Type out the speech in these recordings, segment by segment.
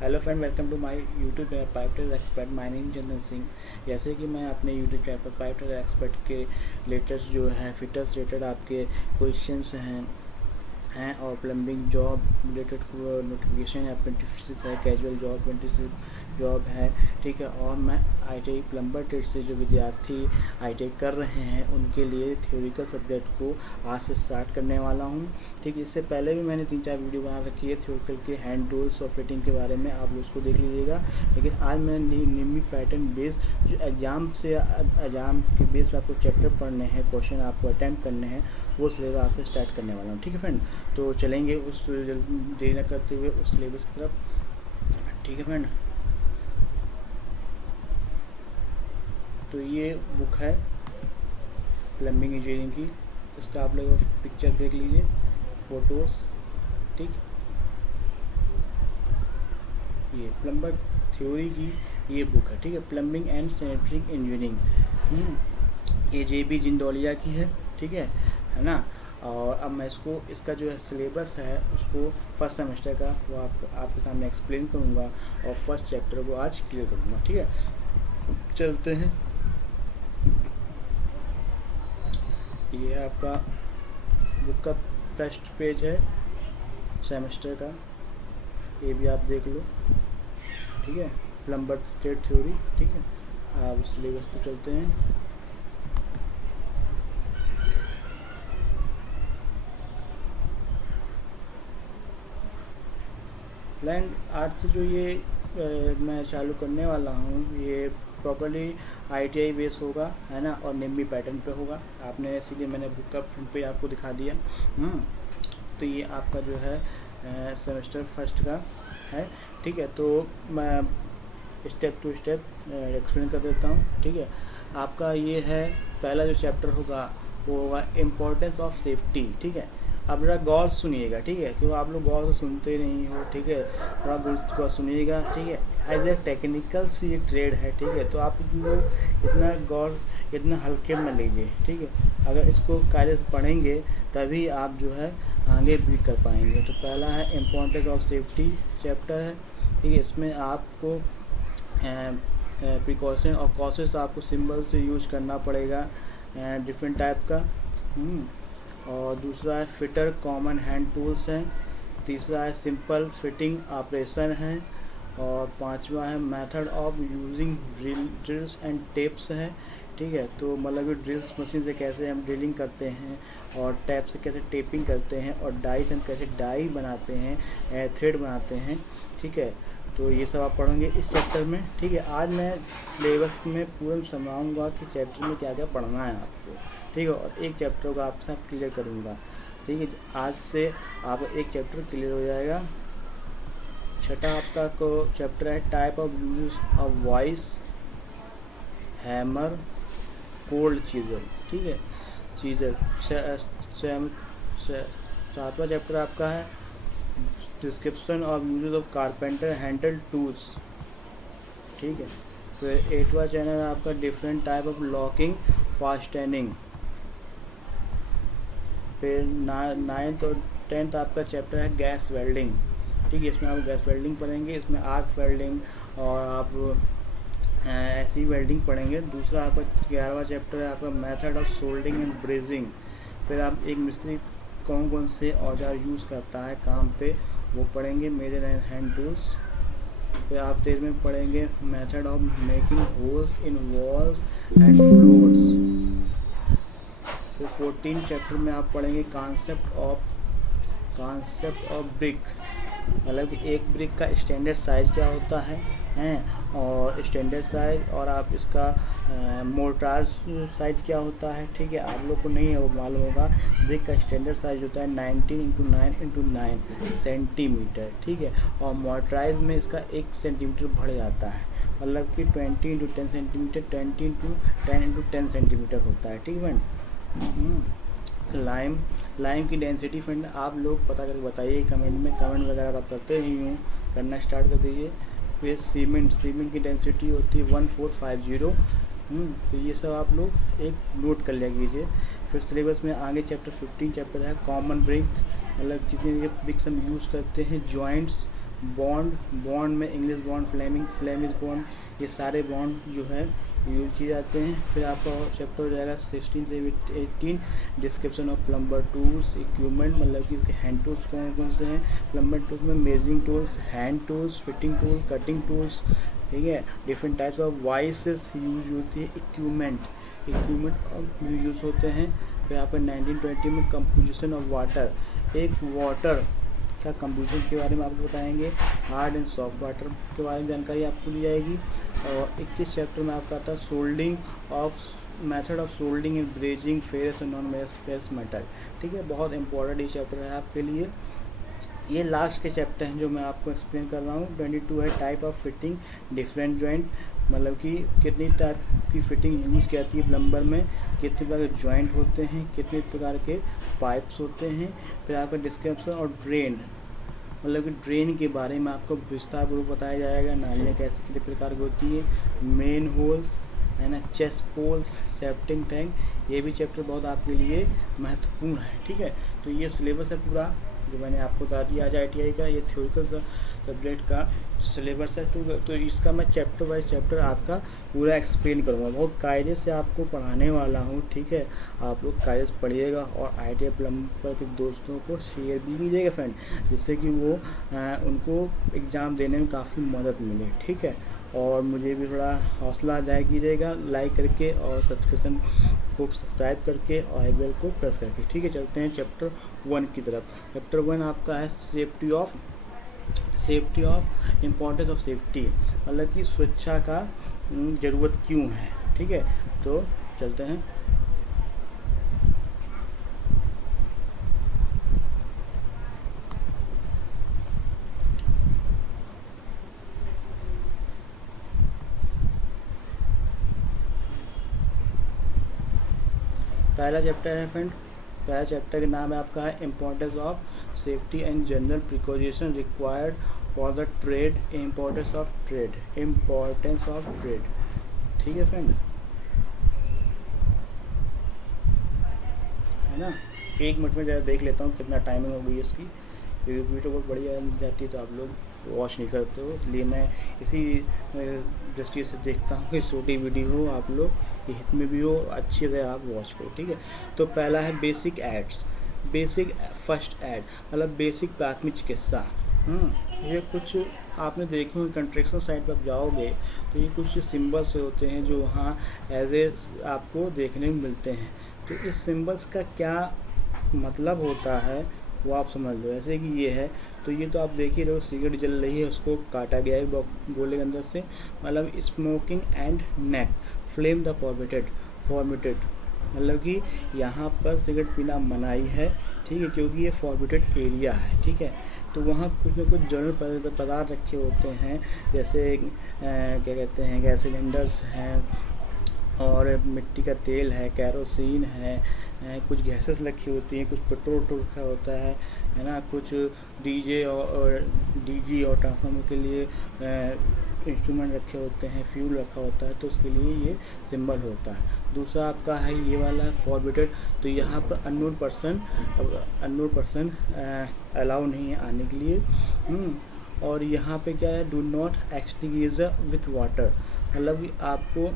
Hello friend, welcome to my YouTube channel pipe expert. My name Chandan Singh. जैसे कि मैं अपने यूट्यूब चैनल पर पाइप एक्सपर्ट के लेटेस्ट जो है फिटर्स रिलेटेड आपके क्वेश्चंस हैं और प्लम्बिंग जॉब रिलेटेड नोटिफिकेशन है, अप्रेंटिस है, कैजुअल जॉब, अप्रेंटिस जॉब है, ठीक है। और मैं आईटीआई प्लम्बर ट्रेड से जो विद्यार्थी आईटीआई कर रहे हैं उनके लिए थ्योरिकल सब्जेक्ट को आज से स्टार्ट करने वाला हूं, ठीक है। इससे पहले भी मैंने 3-4 वीडियो बना रखी है थ्योरिकल के हैंड टूल्स और फिटिंग के बारे में, आप उसको देख लीजिएगा। लेकिन आज मैं निम्मी पैटर्न बेस जो एग्ज़ाम के बेस पर आपको चैप्टर पढ़ने हैं, क्वेश्चन आपको अटैम्प्ट करने हैं, वो सिलेबस आज से स्टार्ट करने वाला हूँ, ठीक है फ्रेंड। तो चलेंगे उस देरी न करते हुए उस सिलेबस की तरफ, ठीक है फ्रेंड। तो ये बुक है प्लम्बिंग इंजीनियरिंग की, इसका आप लोग पिक्चर देख लीजिए, फोटोज़, ठीक। ये प्लम्बर थ्योरी की ये बुक है, ठीक है, प्लम्बिंग एंड सैनिटरी इंजीनियरिंग। ये जेबी जिंदौलिया की है, ठीक है ना। और अब मैं इसका जो है सिलेबस है उसको फर्स्ट सेमेस्टर का वो आपके सामने एक्सप्लेन करूँगा और फर्स्ट चैप्टर को आज क्लियर करूँगा, ठीक है। चलते हैं। ये है आपका बुक का फर्स्ट पेज है सेमेस्टर का, ये भी आप देख लो, ठीक है। प्लम्बर ट्रेड थ्योरी, ठीक है। आप सिलेबस पे चलते हैं। लैंड आर्ट से जो ये मैं चालू करने वाला हूँ, ये प्रॉपर्ली आईटीआई बेस होगा, है ना, और निम्बी पैटर्न पे होगा। आपने इसीलिए मैंने बुक का फ्रंट पे आपको दिखा दिया। तो ये आपका जो है सेमेस्टर फर्स्ट का है, ठीक है। तो मैं स्टेप टू स्टेप एक्सप्लेन कर देता हूँ, ठीक है। आपका ये है पहला जो चैप्टर होगा वो होगा इम्पोर्टेंस ऑफ सेफ्टी, ठीक है। अब जरा गौर सुनिएगा, ठीक है, क्योंकि आप लोग गौर से सुनते नहीं हो, ठीक है। थोड़ा गौर सुनिएगा, ठीक है। एज ए टेक्निकल सी ये ट्रेड है, ठीक है। तो आप इतना हल्के में लीजिए, ठीक है। अगर इसको कायदे से पढ़ेंगे तभी आप जो है आगे भी कर पाएंगे। तो पहला है इम्पोर्टेंस ऑफ सेफ्टी चैप्टर है, ठीक है। इसमें आपको प्रिकॉशन और कॉसेस आपको सिंबल से यूज करना पड़ेगा डिफरेंट टाइप का। और दूसरा है फिटर कॉमन हैंड टूल्स हैं। तीसरा है सिंपल फिटिंग ऑपरेशन है। और पांचवा है method of using drills and tapes है, ठीक है। तो मतलब ड्रिल्स मशीन से कैसे हम ड्रिलिंग करते हैं और टैप से कैसे टेपिंग करते हैं और डाई से हम कैसे डाई बनाते हैं, थ्रेड बनाते हैं, ठीक है। तो ये सब आप पढ़ेंगे इस चैप्टर में, ठीक है। आज मैं सिलेबस में पूरा समझाऊंगा कि चैप्टर में क्या क्या पढ़ना है आपको, ठीक है। और एक चैप्टर को आपके साथ क्लियर करूँगा, ठीक है। आज से आप एक चैप्टर क्लियर हो जाएगा। छठा आपका को चैप्टर है type of use of vice, hammer, cold chisel, ठीक है, चीज़र। सातवां चैप्टर आपका है description of use of carpenter handle tools, ठीक है। फिर 8वां चैनल आपका different type of locking fastening. फिर 9th और 10th आपका चैप्टर है गैस वेल्डिंग, ठीक है। इसमें आप गैस वेल्डिंग पढ़ेंगे, इसमें आर्क वेल्डिंग और आप ऐसी वेल्डिंग पढ़ेंगे। दूसरा आपका 11वां चैप्टर है आपका method of soldering and brazing. फिर आप एक मिस्त्री कौन कौन से औजार यूज़ करता है काम पे वो पढ़ेंगे, मेजर एंड हैंड टूल्स। फिर आप 13वें पढ़ेंगे method of making holes in walls and floors. फिर 14 चैप्टर में आप पढ़ेंगे कॉन्सेप्ट ऑफ ब्रिक, मतलब कि एक ब्रिक का स्टैंडर्ड साइज़ क्या होता है और स्टैंडर्ड साइज़ और आप इसका मोर्टार साइज़ क्या होता है, ठीक है। आप लोग को नहीं है वो मालूम होगा। ब्रिक का स्टैंडर्ड साइज़ होता है 19x9x9 सेंटीमीटर, ठीक है। और मोर्टाराइज में इसका 1 सेंटीमीटर बढ़ जाता है, मतलब कि 20x10 सेंटीमीटर, 20x10x10 सेंटीमीटर होता है, ठीक है। लाइम की डेंसिटी फ्रेंड आप लोग पता करके बताइए कमेंट में। कमेंट वगैरह आप करते ही हूँ, करना स्टार्ट कर दीजिए। फिर सीमेंट की डेंसिटी होती है 1450। तो ये सब आप लोग एक नोट कर लिया कीजिए। फिर सिलेबस में आगे चैप्टर 15 चैप्टर है कॉमन ब्रिक, मतलब कितने ब्रिक्स हम यूज़ करते हैं, जॉइंट्स, बॉन्ड, बॉन्ड में इंग्लिश बॉन्ड, फ्लेमिश बॉन्ड, ये सारे बॉन्ड जो है यूज किए जाते हैं। फिर आपका चैप्टर हो जाएगा 16 से 18 description of plumber tools equipment, मतलब कि इसके हैंड टूल्स कौन कौन से हैं। प्लम्बर टूल्स में measuring tools, hand tools, fitting tool, cutting tools, ठीक है। Different types of vices use होती है, इक्विपमेंट यूज होते हैं। फिर यहाँ पर 1920 में कंपोजिशन ऑफ वाटर, एक वाटर का कंपोजिशन के बारे में आपको बताएंगे। हार्ड एंड सॉफ्ट वाटर के बारे में जानकारी आपको दी जाएगी। और 21 चैप्टर में आपका आता है soldering of method of soldering in brazing ferrous and non ferrous metal, ठीक है। बहुत इंपॉर्टेंट ये चैप्टर है आपके लिए। ये लास्ट के चैप्टर हैं जो मैं आपको एक्सप्लेन कर रहा हूँ। 22 है type of fitting different joint, मतलब कि कितनी टाइप की फिटिंग यूज़ की जाती है प्लम्बर में, कितने प्रकार के जॉइंट होते हैं, कितने प्रकार के पाइप्स होते हैं। फिर आपका डिस्क्रिप्शन और ड्रेन, मतलब कि ड्रेन के बारे में आपको विस्तार पूर्वक बताया जाएगा। नालियाँ कैसे कितने प्रकार की होती है, मेन होल्स है ना, चेस्ट पोल्स, सेप्टिंग टैंक, ये भी चैप्टर बहुत आपके लिए महत्वपूर्ण है, ठीक है। तो ये सिलेबस है पूरा जो मैंने आपको बता दिया आज ITI का, ये थ्योरिकल सब्जेक्ट का सिलेबस है। तो इसका मैं चैप्टर बाय चैप्टर आपका पूरा एक्सप्लेन करूँगा, बहुत कायदे से आपको पढ़ाने वाला हूँ, ठीक है। आप लोग कायदे से पढ़िएगा और ITI प्लम्बर के दोस्तों को शेयर भी कीजिएगा फ्रेंड, जिससे कि वो उनको एग्ज़ाम देने में काफ़ी मदद मिले, ठीक है। और मुझे भी थोड़ा हौसला जाए कीजिएगा लाइक करके और सब्सक्रिप्शन को सब्सक्राइब करके और आई बेल को प्रेस करके, ठीक है। चलते हैं चैप्टर 1 की तरफ। चैप्टर 1 आपका है safety of importance of safety, मतलब कि सुरक्षा का ज़रूरत क्यों है, ठीक है। तो चलते हैं। पहला चैप्टर है फ्रेंड, पहला चैप्टर का नाम है आपका है importance of safety and general precaution required for the trade, importance of trade, ठीक है फ्रेंड, है ना। 1 मिनट में ज़रा देख लेता हूँ कितना टाइमिंग हो गई है इसकी, क्योंकि वीडियो बहुत बढ़िया जाती है तो आप लोग वॉच नहीं करते हो, इसलिए मैं इसी दृष्टि से देखता हूँ कि छोटी वीडियो हो, आप लोग के हित में भी हो, अच्छी तरह आप वॉच करो, ठीक है। तो पहला है basic aids, basic first aid, मतलब बेसिक प्राथमिक चिकित्सा। ये कुछ आपने देखे होंगे कंस्ट्रक्शन साइट पर आप जाओगे तो ये कुछ सिंबल्स होते हैं जो वहाँ एज ए आपको देखने को मिलते हैं। तो इस सिंबल्स का क्या मतलब होता है वो आप समझ लो। ऐसे कि ये है, तो ये तो आप देख ही रहे हो, सिगरेट जल रही है, उसको काटा गया है गोले के अंदर से, मतलब smoking and naked flame the forbidden, मतलब कि यहाँ पर सिगरेट पीना मनाही है, ठीक है, क्योंकि ये फॉर्बिटेड एरिया है, ठीक है। तो वहाँ कुछ न कुछ जरूर पदार्थ रखे होते हैं, जैसे क्या कहते हैं, गैस सिलेंडर्स हैं और मिट्टी का तेल है, केरोसिन है, कुछ गैसेस रखी होती हैं, कुछ पेट्रोल रखा होता है ना, कुछ डीजे और ट्रांसफार्मर के लिए इंस्ट्रूमेंट रखे होते हैं, फ्यूल रखा होता है, तो उसके लिए ये सिंबल होता है। दूसरा आपका है ये वाला है फॉरबिडेड, तो यहाँ पर अननोन पर्सन अलाउ नहीं है आने के लिए। और यहाँ पे क्या है, do not extinguisher with water, मतलब कि आपको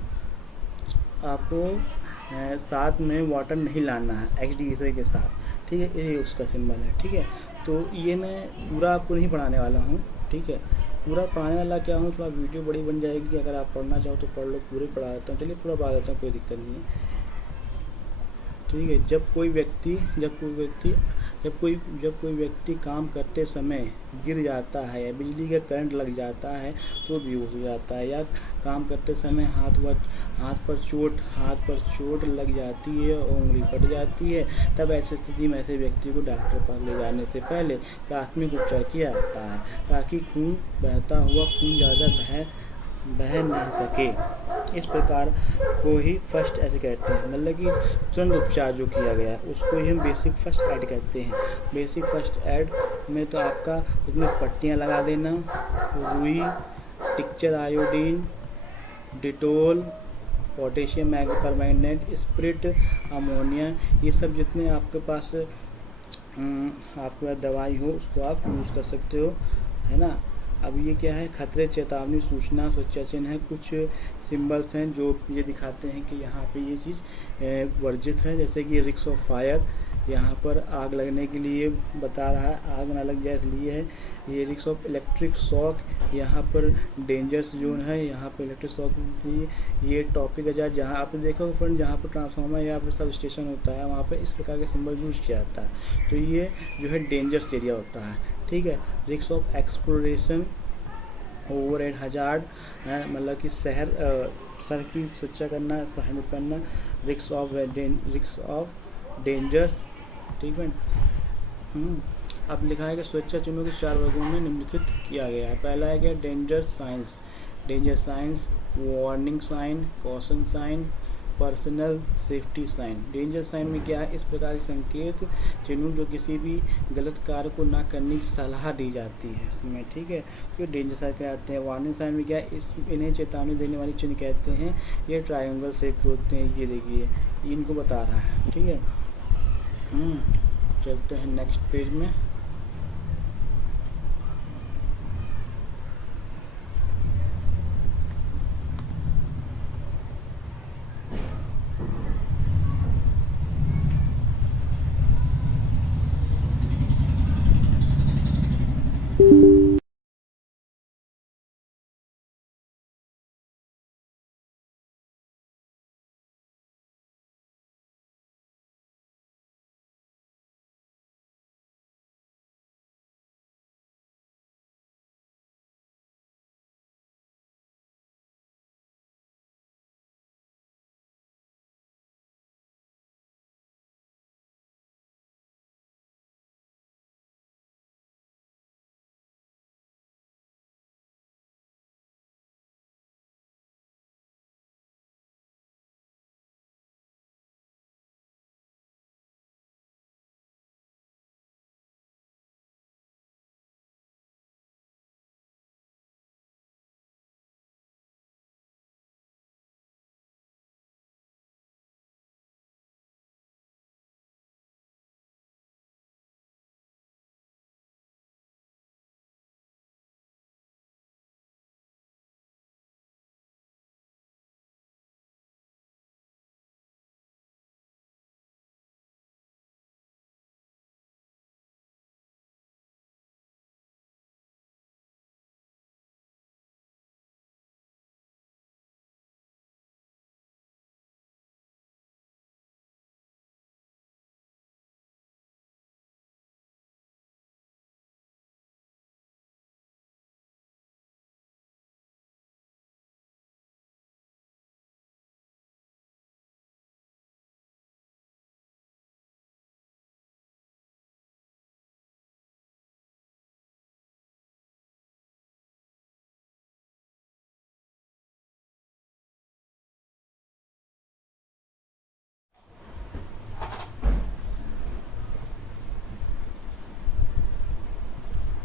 साथ में वाटर नहीं लाना है एक्सटिंग्विशर के साथ, ठीक है, ये उसका सिंबल है, ठीक है। तो ये मैं पूरा आपको नहीं पढ़ाने वाला हूँ, ठीक है। पूरा पढ़ाने वाला क्या हूँ, थोड़ा वीडियो बड़ी बन जाएगी, अगर आप पढ़ना चाहो तो पढ़ लो, पूरे पढ़ा देता हूँ, चलिए पूरा पढ़ा देता हूँ, कोई दिक्कत नहीं है, ठीक है। जब कोई व्यक्ति काम करते समय गिर जाता है या बिजली का करंट लग जाता है तो बेहोश हो जाता है, या काम करते समय हाथ पर चोट लग जाती है और उंगली कट जाती है, तब ऐसी स्थिति में ऐसे व्यक्ति को डॉक्टर पास ले जाने से पहले प्राथमिक उपचार किया जाता है, ताकि बहता हुआ खून ज़्यादा बह न सके। इस प्रकार को ही फर्स्ट ऐसे कहते हैं, मतलब कि तुरंत उपचार जो किया गया उसको ही हम बेसिक फर्स्ट एड कहते हैं। बेसिक फर्स्ट एड में तो आपका उसमें पट्टियाँ लगा देना, रुई, tincture iodine, Dettol, potassium permanganate, spirit, ammonia, ये सब जितने आपके पास दवाई हो उसको आप यूज़ कर सकते हो, है ना। अब ये क्या है, खतरे, चेतावनी, सूचना, सुरक्षा चिन्ह है, कुछ सिंबल्स हैं जो ये दिखाते हैं कि यहाँ पे ये चीज़ वर्जित है। जैसे कि रिस्क ऑफ फायर, यहाँ पर आग लगने के लिए बता रहा है, आग ना लग जाए इसलिए है। ये रिस्क ऑफ इलेक्ट्रिक शॉक, यहाँ पर डेंजर्स जोन है, यहाँ पर इलेक्ट्रिक शॉक की ये टॉपिक है जहाँ आप देखो फ्रेंड, जहाँ पर ट्रांसफार्मर या फिर सब स्टेशन होता है वहाँ पर इस प्रकार के सिंबल यूज किया जाता है। तो ये जो है डेंजर्स एरिया होता है, ठीक है। Risk of exploration, overhead hazard है, मतलब कि शहर की सुरक्षा करना, हेलमेट पहनना। रिस्क ऑफ डेंजर, ठीक है। अब लिखा है कि सुरक्षा चिन्हों के 4 वर्गों में निम्नलिखित किया गया है। पहला है कि danger signs, warning sign, caution sign, personal safety sign. Danger sign में क्या है, इस प्रकार के संकेत चिन्हों जो किसी भी गलत कार्य को ना करने की सलाह दी जाती है इसमें, ठीक है, ये डेंजर साइन कहते हैं। वार्निंग साइन में क्या है, इन्हें चेतावनी देने वाली चिन्ह कहते हैं। ये ट्रायंगल शेप के होते हैं, ये देखिए इनको बता रहा है, ठीक है। चलते हैं नेक्स्ट पेज में।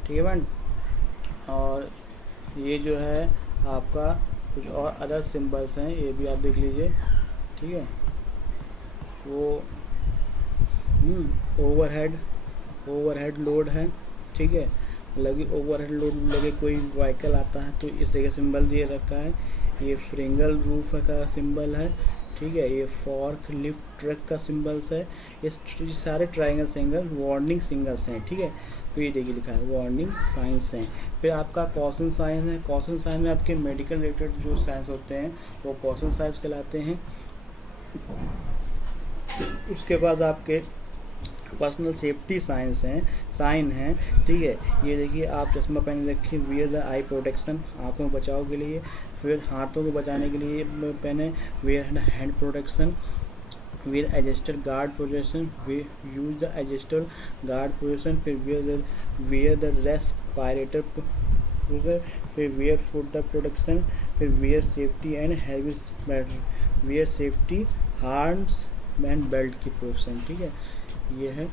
ठीक है बन। और ये जो है आपका कुछ और अदर सिंबल्स हैं, ये भी आप देख लीजिए, ठीक है। वो ओवरहेड लोड है, ठीक है। लगे ओवरहेड लोड लगे कोई व्हीकल आता है तो इस तरह का सिंबल दिए रखा है। ये फ्रिंगल रूफ का सिंबल है, ठीक है। ये फॉर्क लिफ्ट ट्रक का सिंबल्स है। इस सारे ट्रायंगल सिंगल वार्निंग सिंगल्स हैं, ठीक है। तो ये देखिए लिखा है वार्निंग साइंस हैं। फिर आपका कॉशन साइंस है। कॉशन साइंस में आपके मेडिकल रिलेटेड जो साइंस होते हैं वो कॉशन साइंस कहलाते हैं। उसके बाद आपके पर्सनल सेफ्टी साइन है, ठीक है। ये देखिए आप चश्मा पहने रखिए, वियर द आई प्रोटेक्शन, आँखों को बचाव के लिए। फिर हाथों को बचाने के लिए पहने, wear hand protection, wear adjusted guard protection, use the adjusted guard protection. फिर वियर द रेस्पिरेटर, फिर वियर फुट द प्रोटेक्शन। फिर wear safety and heavy wear safety harms and belt की प्रोटेक्शन, ठीक है। ये है।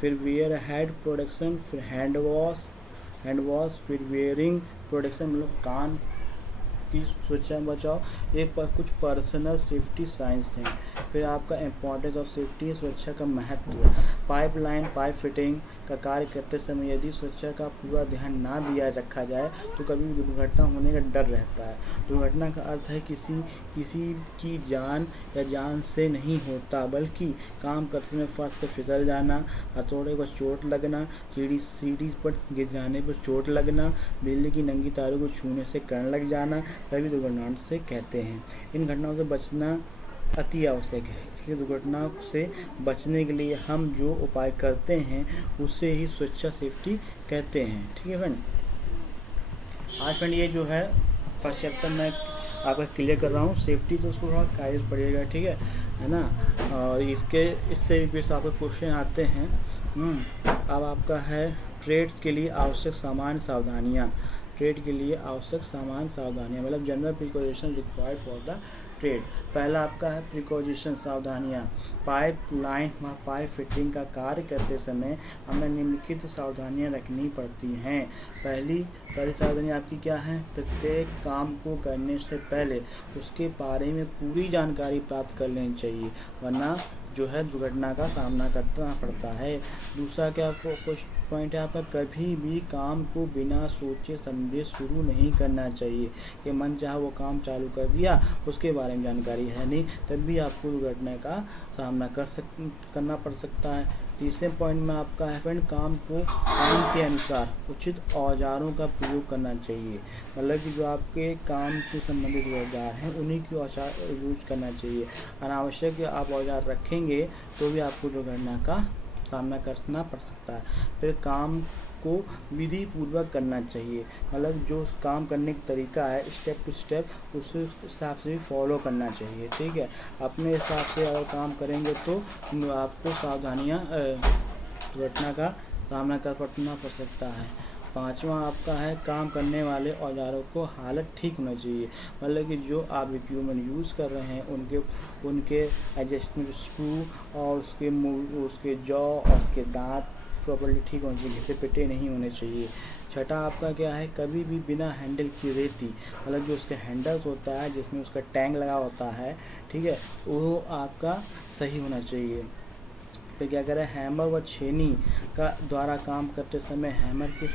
फिर वियर हेड प्रोटेक्शन, फिर हैंड वॉश, फिर वेयरिंग प्रोटेक्शन, मतलब कान की सुरक्षा में बचाओ, ये कुछ पर्सनल सेफ्टी साइंस हैं। फिर आपका इम्पोर्टेंस ऑफ सेफ्टी, सुरक्षा का महत्व। पाइपलाइन पाइप फिटिंग का कार्य करते समय यदि सुरक्षा का पूरा ध्यान ना दिया रखा जाए तो कभी भी दुर्घटना होने का डर रहता है। दुर्घटना का अर्थ है किसी की जान या जान से नहीं होता, बल्कि काम करते समय फर्श पर फिसल जाना, हथौड़े पर चोट लगना, सीढ़ी पर गिर जाने पर चोट लगना, बिजली की नंगी तारों को छूने से करंट लग जाना, सभी दुर्घटनाओं से कहते हैं। इन घटनाओं से बचना अति आवश्यक है, इसलिए दुर्घटनाओं से बचने के लिए हम जो उपाय करते हैं उसे ही सुरक्षा सेफ्टी कहते हैं। ठीक है फ्रेंड, आज फ्रेंड ये जो है फर्स्ट चैप्टर मैं आपका क्लियर कर रहा हूँ सेफ्टी, तो उसको थोड़ा कायदे से पढ़िएगा, ठीक है ना। और इससे भी बेस आपके क्वेश्चन आते हैं। अब आपका है ट्रेड्स के लिए आवश्यक सामान्य सावधानियाँ। ट्रेड के लिए आवश्यक सामान्य सावधानियाँ मतलब general precaution required for the trade. पहला आपका है प्रिकॉशन सावधानियाँ। पाइप लाइन व पाइप फिटिंग का कार्य करते समय हमें निम्नलिखित सावधानियाँ रखनी पड़ती हैं। पहली सावधानी आपकी क्या है? प्रत्येक काम को करने से पहले उसके बारे में पूरी जानकारी प्राप्त कर लेनी चाहिए, वरना जो है दुर्घटना का सामना करना पड़ता है। दूसरा क्या कुछ पॉइंट है आपका, कभी भी काम को बिना सोचे समझे शुरू नहीं करना चाहिए कि मन चाहा वो काम चालू कर दिया, उसके बारे में जानकारी है नहीं, तब भी आपको दुर्घटना का सामना करना पड़ सकता है। तीसरे पॉइंट में आपका है फ्रेंड, काम के अनुसार उचित औजारों का प्रयोग करना चाहिए, मतलब कि जो आपके काम से संबंधित औजार हैं उन्हीं की औजार यूज करना चाहिए। अनावश्यक आप औजार रखेंगे तो भी आपको दुर्घटना का सामना करना पड़ सकता है। फिर काम को विधि पूर्वक करना चाहिए, मतलब जो काम करने का तरीका है स्टेप टू स्टेप उस हिसाब से भी फॉलो करना चाहिए। ठीक है, अपने हिसाब से अगर काम करेंगे तो आपको सावधानियाँ दुर्घटना का सामना करना पड़ सकता है। पांचवा आपका है, काम करने वाले औजारों को हालत ठीक होना चाहिए, मतलब कि जो आप इक्विपमेंट यूज़ कर रहे हैं उनके एडजस्टमेंट स्क्रू और उसके जॉ और उसके दांत प्रॉपर्ली ठीक होने चाहिए, घिसे पिटे नहीं होने चाहिए। छठा आपका क्या है, कभी भी बिना हैंडल की रेती, मतलब जो उसका हैंडल्स होता है जिसमें उसका टैंक लगा होता है, ठीक है, वो आपका सही होना चाहिए। फिर क्या करें, हैमर व छेनी का द्वारा काम करते समय हैमर के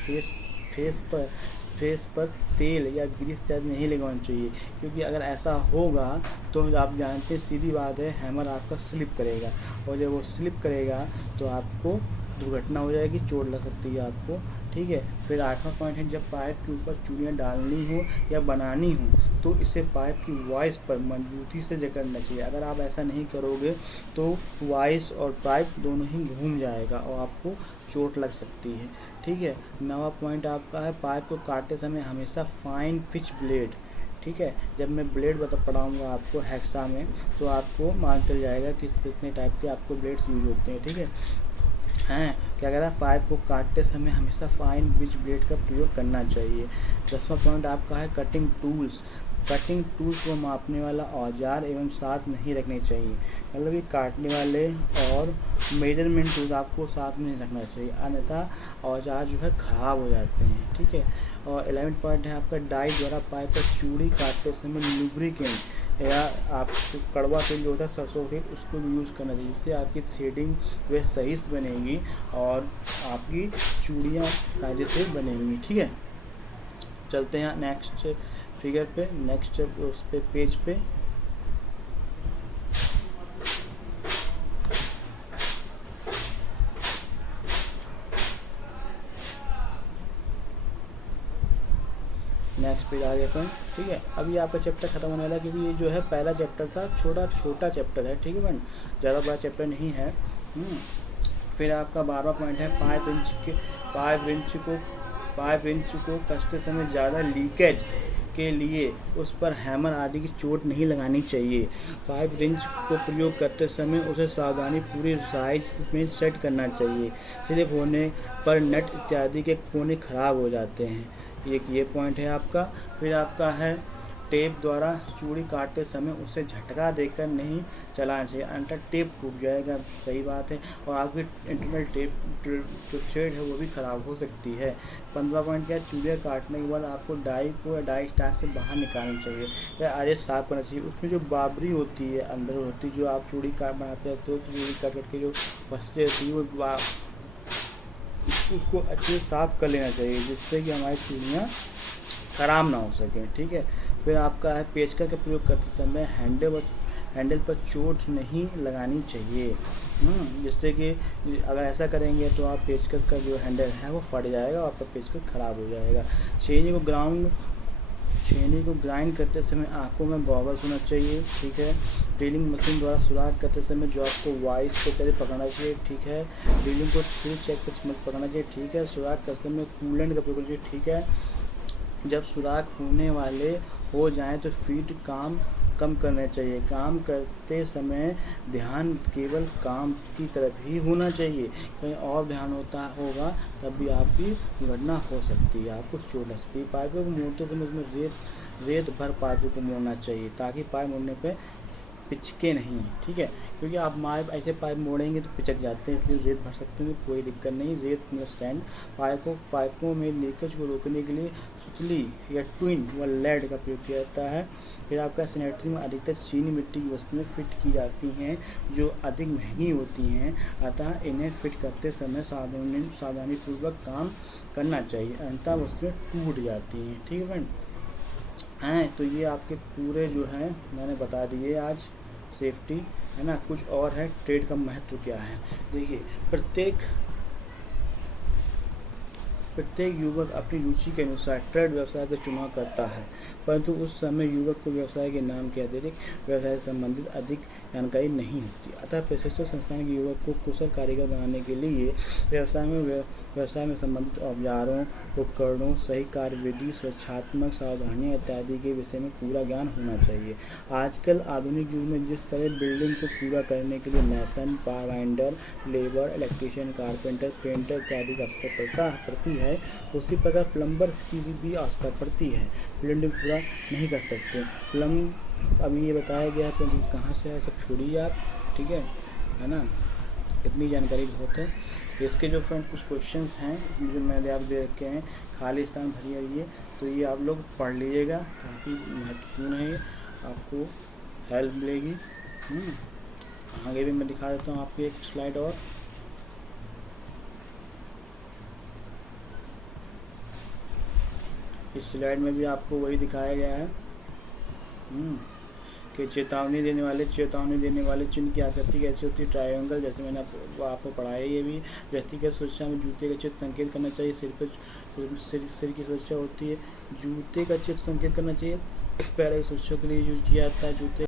फेस पर तेल या ग्रीस इत्यादि नहीं लगाना चाहिए, क्योंकि अगर ऐसा होगा तो आप जानते हैं सीधी बात है हैमर आपका स्लिप करेगा, और जब वो स्लिप करेगा तो आपको दुर्घटना हो जाएगी, चोट लग सकती है आपको। ठीक है, फिर आठवां पॉइंट है, जब पाइप के ऊपर चूड़ियाँ डालनी हो या बनानी हो तो इसे पाइप की वॉइस पर मजबूती से जकड़ना चाहिए। अगर आप ऐसा नहीं करोगे तो वॉइस और पाइप दोनों ही घूम जाएगा और आपको चोट लग सकती है। ठीक है, नवा पॉइंट आपका है, पाइप को काटते समय हमेशा फाइन पिच ब्लेड, ठीक है, जब मैं ब्लेड पढ़ाऊँगा आपको हेक्सा में तो आपको मालूम चल जाएगा कि कितने टाइप के आपको ब्लेड्स यूज होते हैं। ठीक है, क्या कह रहा है, पाइप को काटते समय हमेशा फाइन पिच ब्लेड का प्रयोग करना चाहिए। 10वां पॉइंट आपका है, कटिंग टूल्स को मापने वाला औजार एवं साथ नहीं रखने चाहिए, मतलब ये काटने वाले और मेजरमेंट टूल्स आपको साथ में नहीं रखना चाहिए, अन्यथा औजार जो है ख़राब हो जाते हैं। ठीक है, और 11वां पॉइंट है आपका, डाई द्वारा पाइप पर चूड़ी काटते समय लुब्रिकेंट या आपको कड़वा तेल जो होता है सरसों तेल उसको भी यूज़ करना चाहिए, जिससे आपकी थ्रेडिंग वह सही से बनेगी और आपकी चूड़ियाँ कायदे से बनेंगी। ठीक है, चलते हैं नेक्स्ट फिगर पे, नेक्स्ट उस पे पेज पे। नेक्स्ट पेज आ गया फ्रेंड। ठीक है, अभी आपका चैप्टर खत्म होने वाला है, क्योंकि ये जो है पहला चैप्टर था, छोटा चैप्टर है। ठीक है फ्रेंड, ज़्यादा बड़ा चैप्टर नहीं है। फिर आपका 12वां पॉइंट है, पाइप रिंच को कसते समय ज़्यादा लीकेज के लिए उस पर हैमर आदि की चोट नहीं लगानी चाहिए। पाइप रिंच को प्रयोग करते समय उसे सावधानी पूरी साइज में सेट करना चाहिए, स्लिप होने पर नट इत्यादि के कोने खराब हो जाते हैं। ये पॉइंट है आपका। फिर आपका है टेप द्वारा चूड़ी काटते समय उसे झटका देकर नहीं चलाना चाहिए, अन्यथा टेप टूट जाएगा। सही बात है। और आपकी इंटरनल टेप जो थ्रेड है वो भी ख़राब हो सकती है। 15 पॉइंट क्या है, चूड़ियाँ काटने के बाद आपको डाई को या डाई स्टार से बाहर निकालना चाहिए या आगे साफ करना चाहिए। उसमें जो बाबरी होती है अंदर होती है, जो आप चूड़ी काट बनाते हैं तो चूड़ी काट के जो फंसते होती है वो उसको अच्छे से साफ़ कर लेना चाहिए, जिससे कि हमारी चूड़ियाँ ख़राब ना हो सकें। ठीक है। फिर आपका है पेचकस का प्रयोग करते समय हैंडल पर चोट नहीं लगानी चाहिए, जिससे कि अगर ऐसा करेंगे तो आप पेचकस का जो हैंडल है वो फट जाएगा और आपका पेचकस ख़राब हो जाएगा। छेनी को ग्राइंड करते समय आंखों में गॉगल्स होना चाहिए। ठीक है। ड्रिलिंग मशीन द्वारा सुराख करते समय जॉब को वाइस के तरह पकड़ना चाहिए। ठीक है। ड्रिलिंग को थ्रू चेक पर पकड़ना चाहिए। ठीक है। सुराख करते समय कूलेंट का प्रयोग करना चाहिए। ठीक है। जब सुराख होने वाले हो जाएं तो फीट कम करना चाहिए। काम करते समय ध्यान केवल काम की तरफ ही होना चाहिए, कहीं और ध्यान होगा तब भी आपकी दुर्घटना हो सकती है, आपको चोट लग सकती है। पाइपों को मोड़ते समय उसमें रेत भर पाइपों को मोड़ना चाहिए ताकि पाइप मोड़ने पे पिचके नहीं। ठीक है। क्योंकि आप ऐसे पाइप मोड़ेंगे तो पिचक जाते हैं, इसलिए रेत भर सकते हैं, कोई दिक्कत नहीं। रेत मतलब सैंड पाइपों में लीकेज को रोकने के लिए सुतली या ट्विन व लेड का प्रयोग किया जाता है। फिर आपका सैनिटरी में अधिकतर चीनी मिट्टी की वस्तुएं फिट की जाती हैं जो अधिक महंगी होती हैं, अतः इन्हें फिट करते समय सावधानीपूर्वक काम करना चाहिए, अन्यथा वस्तुएं टूट जाती हैं। ठीक है फ्रेंड। तो ये आपके पूरे जो हैं मैंने बता दिए आज सेफ्टी, है ना। कुछ और है, ट्रेड का महत्व क्या है। देखिए, प्रत्येक युवक अपनी रुचि के अनुसार ट्रेड व्यवसाय का चुनाव करता है, परंतु उस समय युवक को व्यवसाय के नाम के अतिरिक्त व्यवसाय से संबंधित अधिक जानकारी नहीं होती। अतः प्रशिक्षण संस्थान के युवक को कुशल कारीगर बनाने के लिए व्यवसाय में संबंधित औजारों, उपकरणों, सही कार्यविधि, सुरक्षात्मक सावधानियां इत्यादि के विषय में पूरा ज्ञान होना चाहिए। आजकल आधुनिक युग में जिस तरह बिल्डिंग को पूरा करने के लिए मैसन, पावरवाइंडर, लेबर, इलेक्ट्रीशियन, कारपेंटर, पेंटर इत्यादि की आवश्यकता पड़ती है, उसी प्रकार प्लम्बर की भी आवश्यकता पड़ती है। बिल्डिंग पूरा नहीं कर सकते अभी ये बताया गया है, कहाँ से है सब छोड़िए आप। ठीक है ना। इतनी जानकारी बहुत है। इसके जो फ्रेंड कुछ क्वेश्चंस हैं जो मैंने आप दे रखे हैं, खाली स्थान भरी रहिए, तो ये आप लोग पढ़ लीजिएगा, काफ़ी महत्वपूर्ण है, आपको हेल्प मिलेगी। आगे भी मैं दिखा देता हूँ आपकी एक स्लाइड और। इस स्लाइड में भी आपको वही दिखाया गया है कि चेतावनी देने वाले चिन्ह की आकृति कैसी होती है, ट्रायंगल, जैसे मैंने आपको पढ़ाया। ये भी व्यक्तिगत सुरक्षा में जूते का चित्र संकेत करना चाहिए। सिर की सुरक्षा होती है, जूते का चित्र संकेत करना चाहिए। पैर की सुरक्षा के लिए यूज किया जाता है जूते।